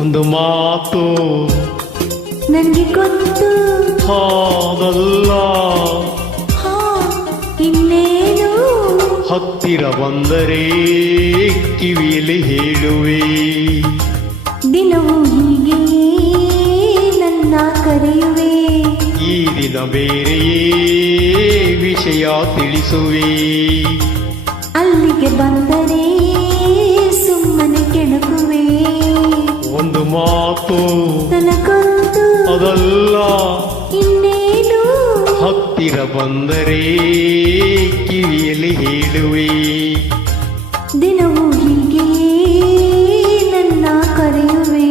ಒಂದು ಮಾತು ನನಗೆ ಗೊತ್ತು, ಹಾದಲ್ಲ ಇನ್ನೇನು ಹತ್ತಿರ ಬಂದರೆ ಕಿವಿಯಲ್ಲಿ ಹೇಳುವೆ. ದಿನವೂ ಹೀಗೆ ನನ್ನ ಕರೆಯುವೆ, ಈ ದಿನ ಬೇರೆಯೇ ವಿಷಯ ತಿಳಿಸುವೆ. ಅಲ್ಲಿಗೆ ಬಂದರೆ ಸುಮ್ಮನೆ ಕೆಣಕುವೆ. ಒಂದು ಮಾತು ನನಗೊಂದು ಅದಲ್ಲ ಇನ್ನೇನು ಹತ್ತಿರ ಬಂದರೆ ಕಿವಿಯಲ್ಲಿ ಹೇಳುವೆ. ದಿನವೂ ಹೀಗೆ ನನ್ನ ಕರೆಯುವೆ.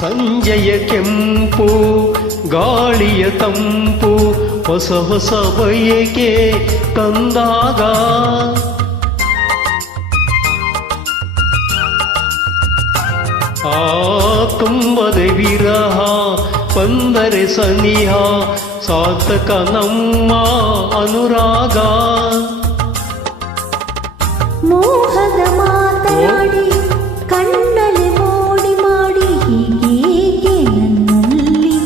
ಸಂಜೆಯ ಕೆಂಪು ಗಾಳಿಯ ತಂಪು ಹೊಸ ಹೊಸ ಬಯಕೆ ತಂದಾಗ ಆ ತುಂಬದೆ ವಿರಹ ಬಂದರೆ ಸನಿಹ ಸಾರ್ಥಕ ನಮ್ಮ ಅನುರಾಗ. ಮೋಹದ ಮಾತಾಡಿ ಕಣ್ಣಲ್ಲಿ ಮೋಡಿ ಮಾಡಿ ಹೀಗೆ ನನ್ನಲ್ಲಿ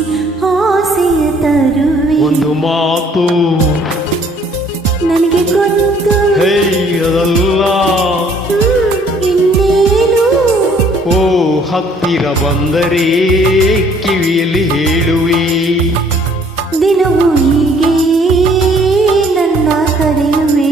ಆಸೆಯ ತರುವೆ. ಒಂದು ಮಾತು ನನಗೆ ಗೊತ್ತು, ಅದಲ್ಲ ಇನ್ನೇನು ಓ ಹತ್ತಿರ ಬಂದರೆ ಕಿವಿಯಲ್ಲಿ ಹೇಳುವೆ. ದಿನವೂ ಹೀಗೆ ನನ್ನ ಕರೆಯುವೆ.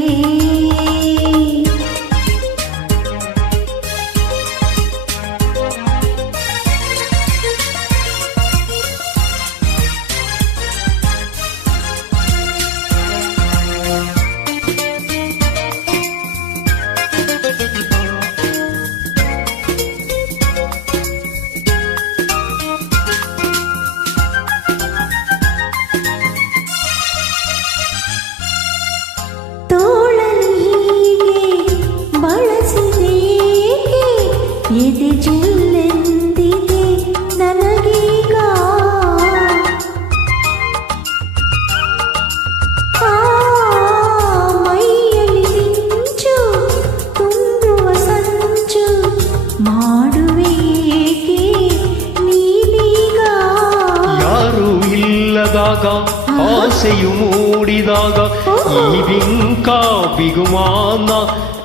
ಎದೆ ಜಿಲ್ಲೆಂದಿದೆ ನನಗೀಗ, ಮೈಯಲ್ಲಿ ಮಿಂಚು ತುಂಬುವ ಸಂಚು ಮಾಡುವೆ ಏಕೆ ನೀನೀಗ. ಯಾರು ಇಲ್ಲದಾಗ ಆಸೆಯು ಮೂಡಿದಾಗ ಈ ಬಿಂಕ ಬಿಗುಮಾನ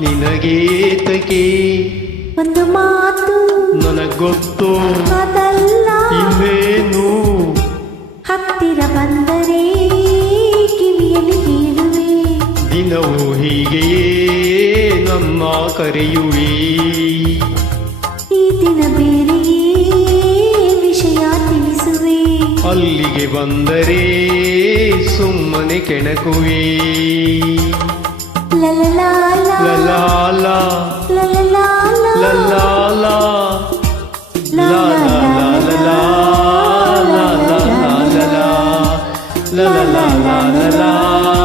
ನಿನಗೇತಕೆ. ಒಂದು ಮಾತು ನನಗೊತ್ತು ಅದಲ್ಲ ಇನ್ನೇನು ಹತ್ತಿರ ಬಂದರೆ ಕಿವಿಯಲ್ಲಿ ಹೇಳುವೆ. ದಿನವೂ ಹೀಗೆಯೇ ನನ್ನ ಕರೆಯುವೆ. ಈ ದಿನ ಬೇರೆಯೇ ವಿಷಯ ತಿಳಿಸುವೆ. ಅಲ್ಲಿಗೆ ಬಂದರೆ ಸುಮ್ಮನೆ ಕೆಣಕುವೆ. ಲಲಲಾಲ ಲಲಾಲ ಲಲಲಾಲ ಲಲಾಲ ಲಲಾಲ ಲಲಾಲ ಲಲಾಲ